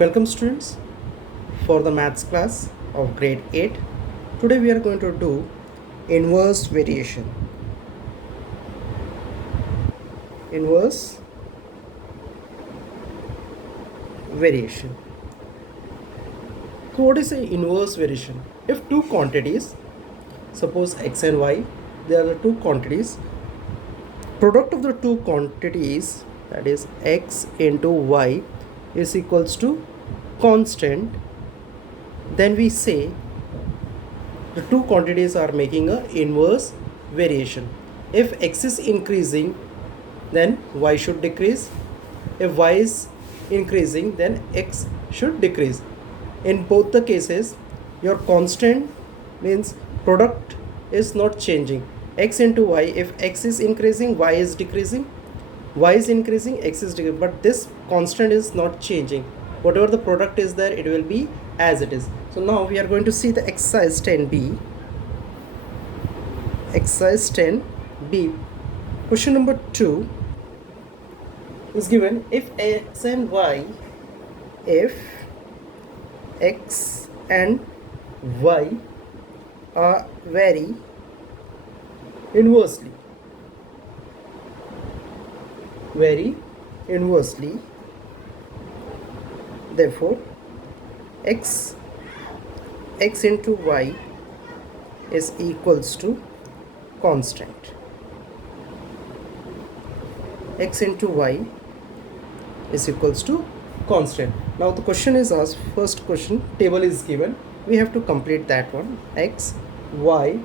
Welcome students for the maths class of grade 8. Today we are going to do inverse variation. Inverse variation. So what is an inverse variation? If two quantities, suppose x and y, they are the two quantities, product of the two quantities, that is x into y, is equals to constant, then we say the two quantities are making a inverse variation. If x is increasing, then y should decrease. If y is increasing, then x should decrease. In both the cases, your constant means product is not changing. X into y, if x is increasing, y is decreasing. Y is increasing, x is decreasing, but this constant is not changing. Whatever the product is there, it will be as it is. So now we are going to see the exercise 10b. Exercise 10b. Question number 2 is given: if x and y are vary inversely, therefore x into y is equals to constant. X into y is equals to constant. Now the question is asked, first question, table is given, we have to complete that one. X, y,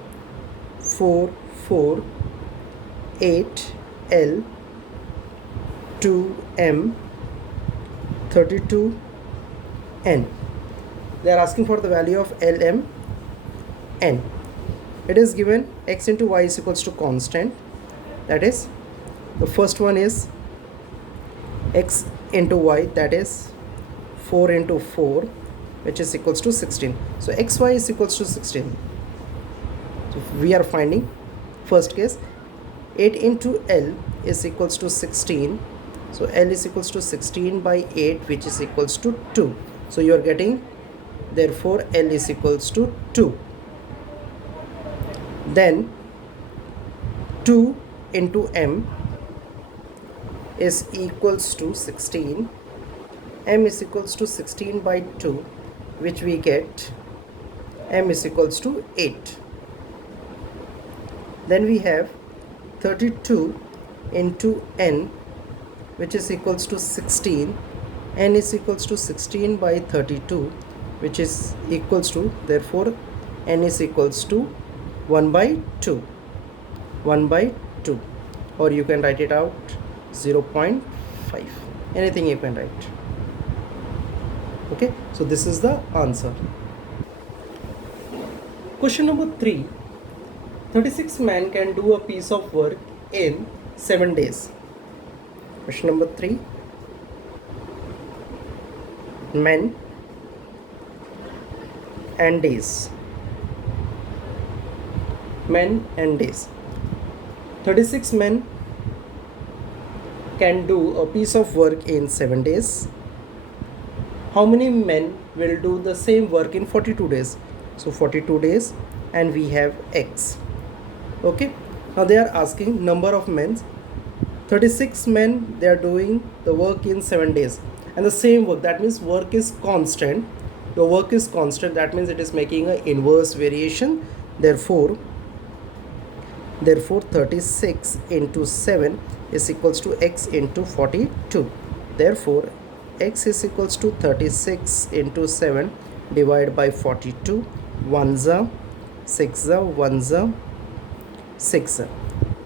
4, 4, 8, L, 2, M, 32, N. They are asking for the value of L, M, N. It is given x into y is equals to constant. That is, the first one is x into y, that is 4 into 4, which is equals to 16. So xy is equals to 16. So we are finding first case. 8 into L is equals to 16. So L is equals to 16 by 8, which is equals to 2. So you are getting, therefore L is equals to 2. Then 2 into M is equals to 16. M is equals to 16 by 2, which we get M is equals to 8. Then we have 32 into N, which is equals to 16. N is equals to 16 by 32, which is equals to, therefore N is equals to 1 by 2. 1 by 2, or you can write it out 0.5. Anything you can write. Okay, so this is the answer. Question number 3. 36 men can do a piece of work in 7 days. Question number 3. Men and days. Men and days. 36 men can do a piece of work in 7 days. How many men will do the same work in 42 days? So 42 days, and we have x. Okay, now they are asking number of men. 36 men, they are doing the work in 7 days, and the same work, that means work is constant. The work is constant, that means it is making an inverse variation. Therefore 36 into 7 is equals to x into 42. Therefore x is equals to 36 into 7 divided by 42. 1 6 1 6.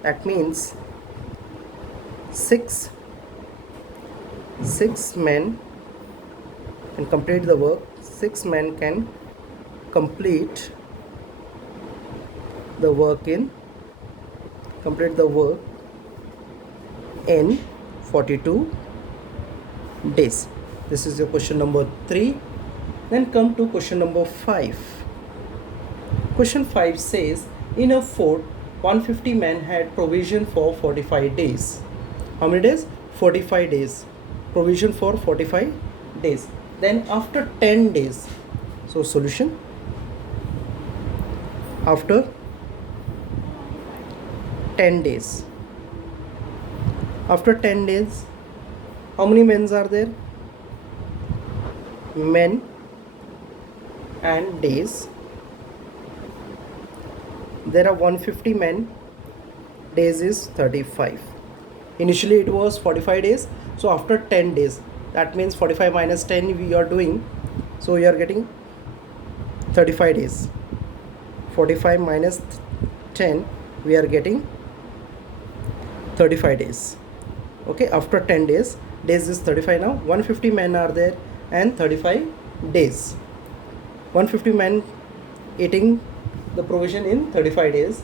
That means 6 men can complete the work. 6 men can complete the work in 42 days. This is your question number 3. Then come to question number 5. Question 5 says, in a fort 150 men had provision for 45 days. How many days? 45 days. Provision for 45 days. Then after 10 days, so solution, after 10 days, after 10 days, how many men are there? Men and days. There are 150 men, days is 35. Initially it was 45 days, so after 10 days, that means 45 minus 10 we are doing, so we are getting 35 days. 45 minus 10 we are getting 35 days. Okay, after 10 days, days is 35 now. 150 men are there and 35 days. 150 men eating the provision in 35 days.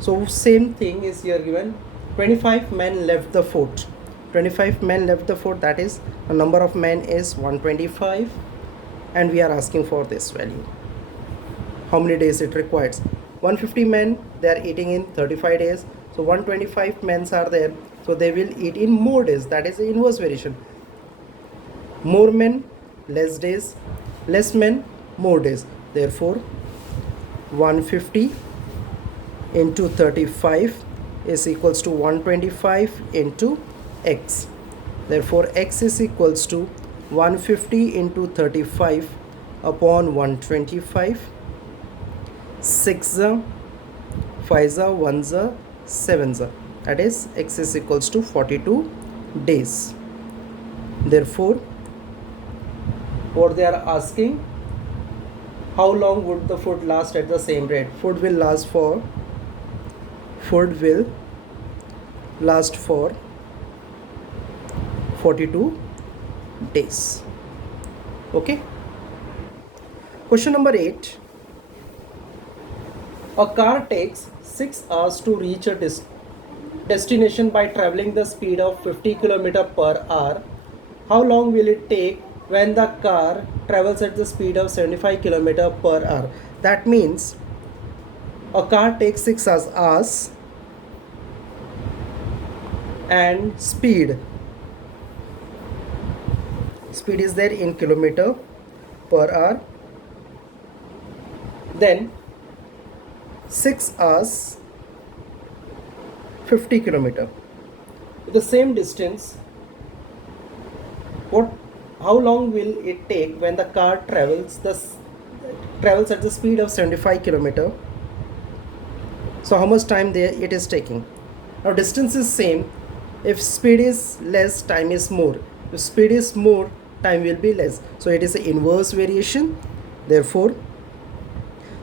So same thing is here given. 25 men left the fort. 25 men left the fort, that is the number of men is 125, and we are asking for this value. How many days it requires? 150 men, they are eating in 35 days. So 125 men are there, so they will eat in more days. That is the inverse variation. More men, less days. Less men, more days. Therefore 150 into 35 is equals to 125 into x. Therefore x is equals to 150 into 35 upon 125. 6 5 1 7, that is x is equals to 42 days. Therefore what they are asking, how long would the food last at the same rate? Food will last for 42 days. Okay. Question number 8. A car takes 6 hours to reach a destination by traveling the speed of 50 km per hour. How long will it take when the car travels at the speed of 75 km per hour? That means a car takes 6 hours and speed is there in kilometer per hour. Then 6 hours 50 km. With the same distance, how long will it take when the car travels at the speed of 75 km? So how much time there it is taking? Now distance is same. If speed is less, time is more. If speed is more, time will be less. So it is an inverse variation. Therefore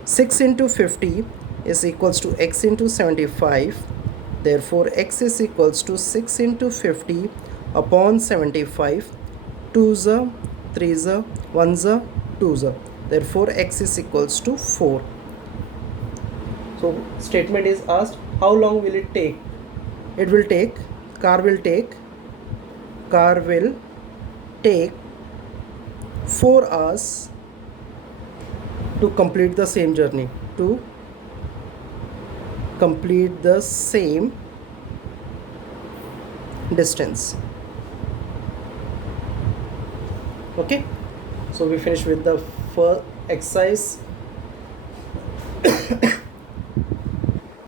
6 into 50 is equals to x into 75. Therefore x is equals to 6 into 50 upon 75. 2s, 3s, 1s, 2s. Therefore x is equals to 4. So statement is asked, how long will it take? It will take, car will take 4 hours to complete the same journey, to complete the same distance. Okay, so we finish with the first exercise.